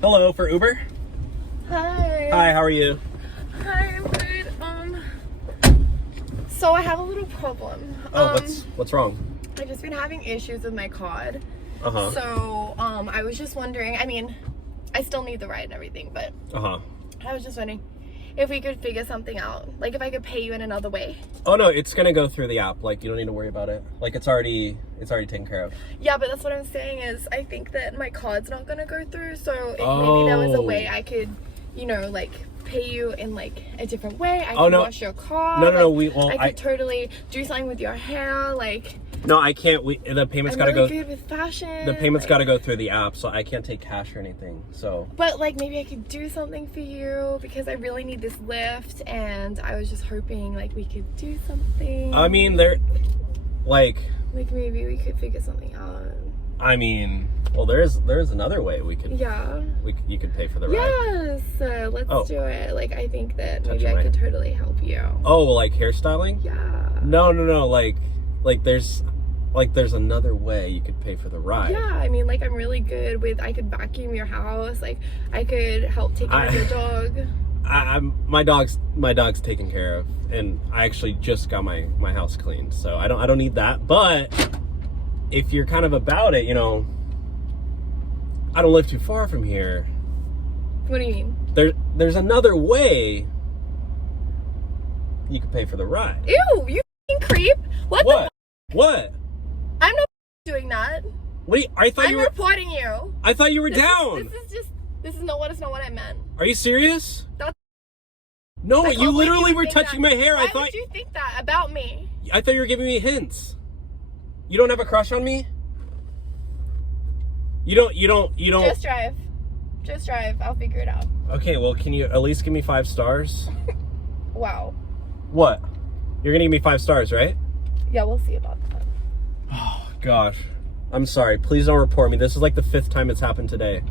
Hello, for Uber? Hi. Hi, how are you? Hi, I'm good. So I have a little problem. Oh, what's wrong? I've just been having issues with my card. Uh-huh. So, I was just wondering, I mean, I still need the ride and everything, but I was just wondering if we could figure something out. Like, if I could pay you in another way. Oh, no, it's gonna go through the app. Like, you don't need to worry about it. Like, it's already taken care of. Yeah, but that's what I'm saying is I think that my card's not gonna go through, so if maybe there was a way I could, you know, like, pay you in like a different way. I could wash your car. No, I could totally do something with your hair, like. No, I can't. The payment's gotta go. I'm really good with fashion. The payment's gotta go through the app, so I can't take cash or anything. So. But like maybe I could do something for you because I really need this Lyft, and I was just hoping like we could do something. I mean, like maybe we could figure something out. I mean, well, there's another way we could. Yeah. You could pay for the ride. Yes, let's do it. Like I think that maybe I could totally help you. Oh, like hairstyling? Yeah. No. Like there's another way you could pay for the ride. Yeah, I mean, like I'm really good with. I could vacuum your house. Like I could help take care of your dog. My dog's taken care of, and I actually just got my house cleaned, so I don't need that. But if you're kind of about it, you know, I don't live too far from here. What do you mean? There's another way you could pay for the ride. Ew, you f***ing creep. What? What? I'm not doing that. Wait, I'm reporting you. I thought you were down. This is not what I meant. Are you serious? That's no, you literally were touching my hair. Why would you think that about me? I thought you were giving me hints. You don't have a crush on me? You don't. Just drive. I'll figure it out. Okay, well, can you at least give me 5 stars? Wow. What? You're gonna give me 5 stars, right? Yeah, we'll see about that. Oh, gosh. I'm sorry. Please don't report me. This is like the 5th time it's happened today.